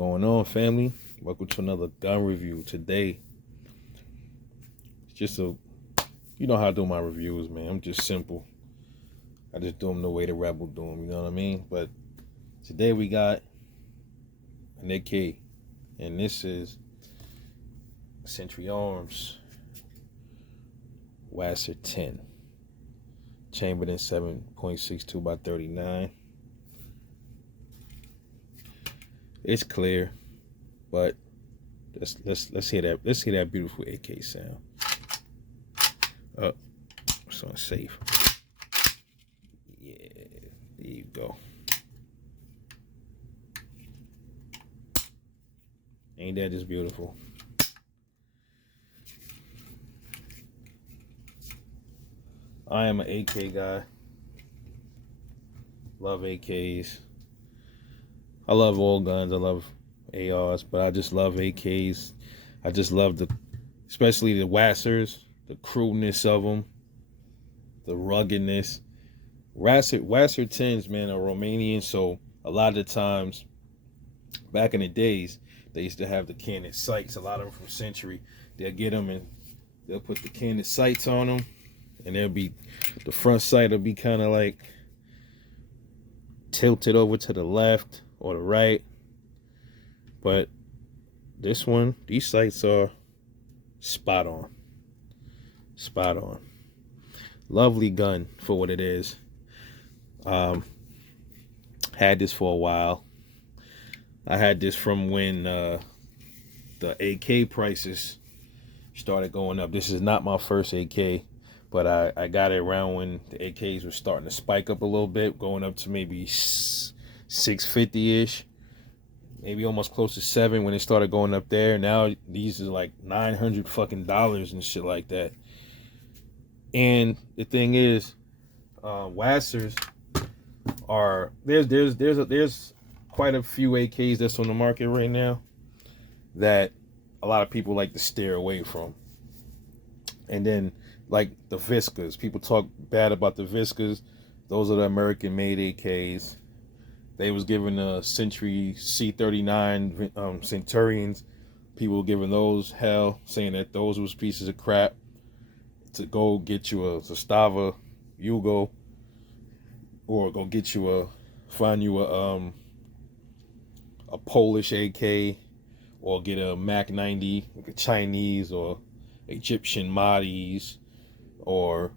Going on, family? Welcome to another gun review. Today, it's just you know how I do my reviews, man. I'm just simple. I just do them the way the rebel do them, you know what I mean? But today we got an AK, and this is Century Arms Wasr 10, chambered in 7.62 by 39. It's clear, but let's hear that. Let's hear that beautiful AK sound. It's unsafe. Yeah, there you go. Ain't that just beautiful? I am an AK guy. Love AKs. I love all guns. I love ARs, but I just love AKs. I just love especially the Wasrs, the crudeness of them, the ruggedness. Wasr 10s, man, are Romanian, so a lot of the times, back in the days, they used to have the candid sights. A lot of them from Century, they'll get them and they'll put the candid sights on them, and the front sight will be kind of like tilted over to the left or the right. But this one, these sights are spot on. Spot on. Lovely gun for what it is. Had this for a while. I had this from when the AK prices started going up. This is not my first AK, but I got it around when the AKs were starting to spike up a little bit, going up to maybe 650-ish. Maybe almost close to $7 when it started going up there. Now these are like $900 fucking dollars and shit like that. And the thing is, Wasrs are there's quite a few AKs that's on the market right now that a lot of people like to steer away from. And then like the Viscas, people talk bad about the Viscas. Those are the American-made AKs. They was giving the Century C39 Centurions. People were giving those hell, saying that those was pieces of crap. To go get you a Zastava Yugo, or go get you find you a Polish AK, or get a Mac 90, like a Chinese or Egyptian Mahdi's, or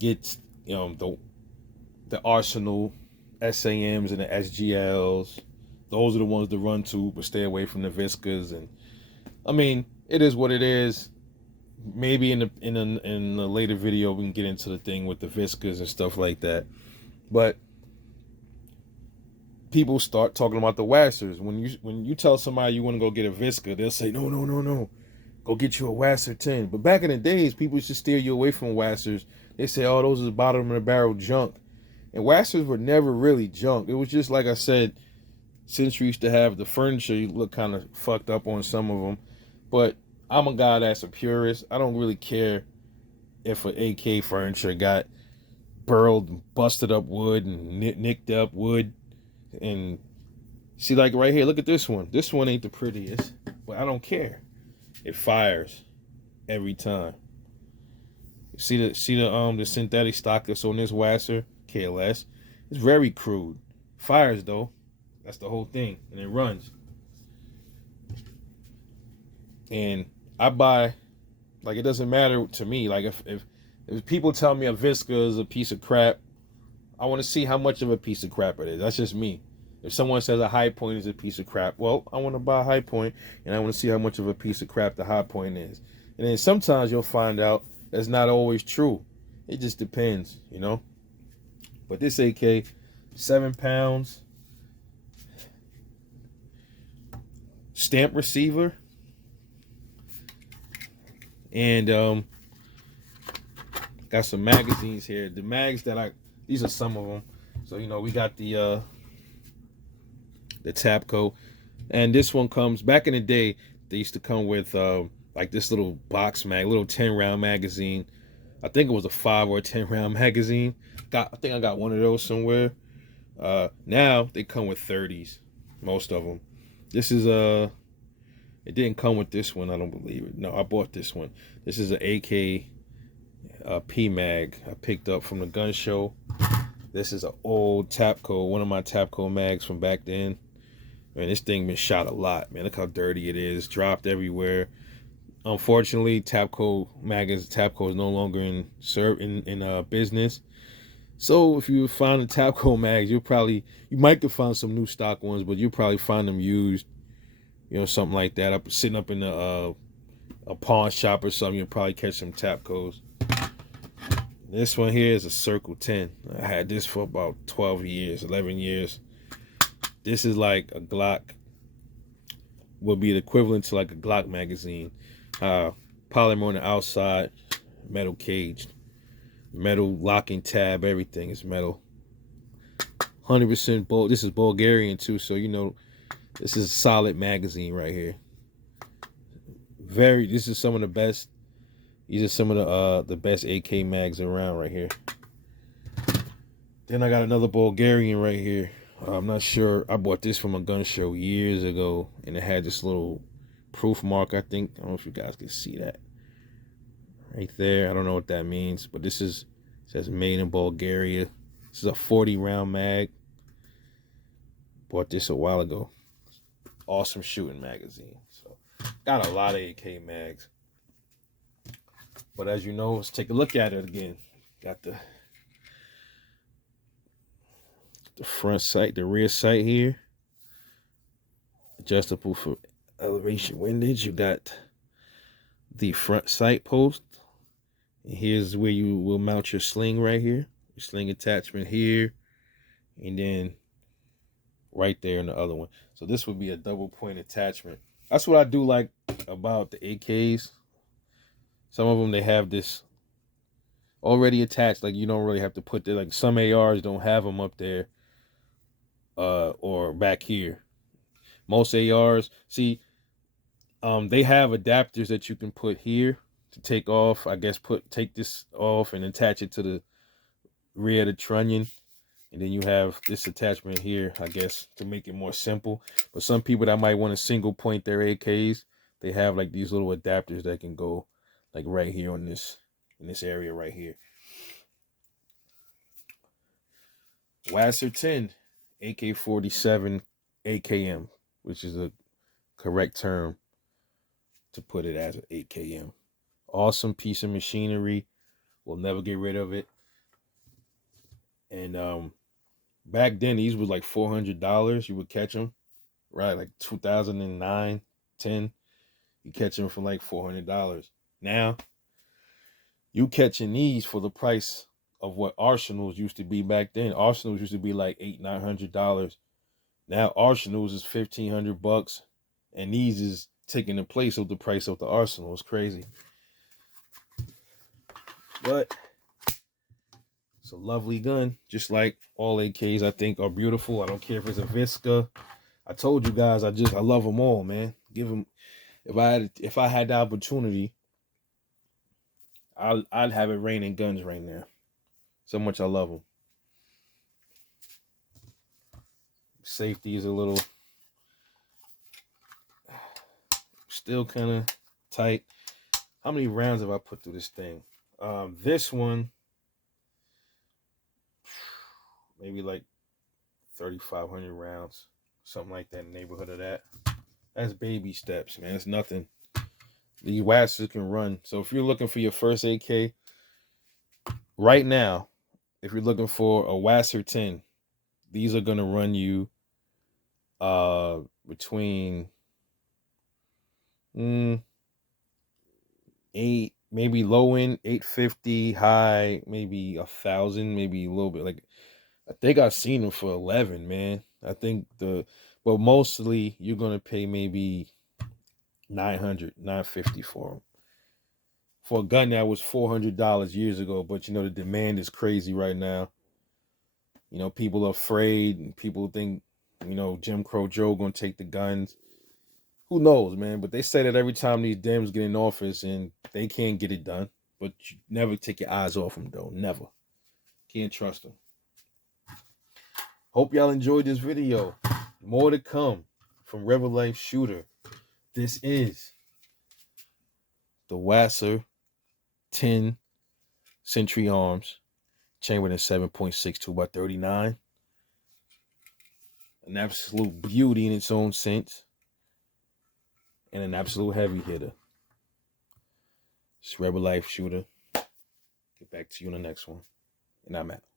get the Arsenal SAMs and the SGLs. Those are the ones to run to, but stay away from the Viscas. And I mean, it is what it is. Maybe in a later video we can get into the thing with the Viscas and stuff like that. But people start talking about the Wasrs. When you tell somebody you want to go get a Visca, they'll say no, go get you a Wasr 10. But back in the days, people used to steer you away from Wasrs. They say, oh, those is bottom of the barrel junk. And Wasrs were never really junk. It was just like I said, Century used to have the furniture look kind of fucked up on some of them. But I'm a guy that's a purist. I don't really care if an AK furniture got burled and busted up wood and nicked up wood. And see, like right here, look at this one. This one ain't the prettiest, but I don't care. It fires every time. See the synthetic stock that's on this Wasr? KLS. It's very crude. Fires though. That's the whole thing. And it runs. And I buy, like, it doesn't matter to me. Like if people tell me a Visca is a piece of crap, I want to see how much of a piece of crap it is. That's just me. If someone says a High Point is a piece of crap, well, I want to buy a High Point, and I want to see how much of a piece of crap the High Point is. And then sometimes you'll find out that's not always true. It just depends, you know. But this AK, 7 pounds, stamp receiver, and got some magazines here. The mags these are some of them. So we got the Tapco, and this one comes. Back in the day, they used to come with like this little box mag, little 10-round magazine. I think it was a 5 or a 10-round magazine. I think I got one of those somewhere. Now they come with 30s, most of them. This is it didn't come with this one, I don't believe it. No, I bought this one. This is an AK P mag I picked up from the gun show. This is an old Tapco, one of my Tapco mags from back then. Man, this thing been shot a lot, man. Look how dirty it is, dropped everywhere. Unfortunately, Tapco is no longer in business. So if you find the Tapco mags, you might could find some new stock ones, but you'll probably find them used, something like that. Up sitting up in a pawn shop or something, you'll probably catch some Tapcos. This one here is a Circle 10. I had this for about 12 years, 11 years. This is like a Glock, would be the equivalent to like a Glock magazine. Polymer on the outside, metal caged, metal locking tab, everything is metal. 100% this is Bulgarian too, so this is a solid magazine right here. This is some of the best. These are some of the best AK mags around right here. Then I got another Bulgarian right here. I'm not sure. I bought this from a gun show years ago, and it had this little proof mark, I think. I don't know if you guys can see that. Right there. I don't know what that means, but says made in Bulgaria. This is a 40 round mag. Bought this a while ago. Awesome shooting magazine. So got a lot of AK mags. But as you know, let's take a look at it again. Got the front sight, the rear sight here. Adjustable for elevation windage. You got the front sight post. And here's where you will mount your sling right here. Your sling attachment here. And then right there in the other one. So this would be a double point attachment. That's what I do like about the AKs. Some of them, they have this already attached. Like, you don't really have to put that. Like, some ARs don't have them up there or back here. Most ARs, see, they have adapters that you can put here to take off. I guess take this off and attach it to the rear of the trunnion. And then you have this attachment here, I guess, to make it more simple. But some people that might want to single point their AKs, they have like these little adapters that can go like right here in this area right here. Wasr 10 AK-47 AKM, which is a correct term to put it as an AKM. Awesome piece of machinery. We'll never get rid of it. And back then these was like $400. You would catch them, right? Like 2009, 10. You catch them for like $400. Now, you catching these for the price of what Arsenals used to be back then. Arsenals used to be like $800-900. Now Arsenals is $1,500, and these is taking the place of the price of the Arsenal. It's crazy, but it's a lovely gun. Just like all AKs, I think, are beautiful. I don't care if it's a Visca. I told you guys, I love them all, man. Give them. If I had the opportunity, I'd have it raining guns right now. So much I love them. Safety is a little still kind of tight. How many rounds have I put through this thing? This one, maybe like 3,500 rounds, something like that, in the neighborhood of that. That's baby steps, man. It's nothing. These Wasrs can run. So if you're looking for your first AK right now, if you're looking for a Wasr 10, these are gonna run you between 8, maybe low end 850, high maybe 1,000, maybe a little bit. Like, I think I've seen them for 11, man. I think but mostly you're gonna pay maybe 900, 950 for them. For a gun that was $400 years ago, but the demand is crazy right now. People are afraid, and people think, Jim Crow Joe gonna take the guns. Who knows, man? But they say that every time these Dems get in office, and they can't get it done. But you never take your eyes off them, though. Never. Can't trust them. Hope y'all enjoyed this video. More to come from Rebel Life Shooter. This is the Wasr 10 Century Arms, chambered in 7.62 by 39. An absolute beauty in its own sense, and an absolute heavy hitter. It's Rebel Life Shooter. Get back to you in the next one, and I'm out.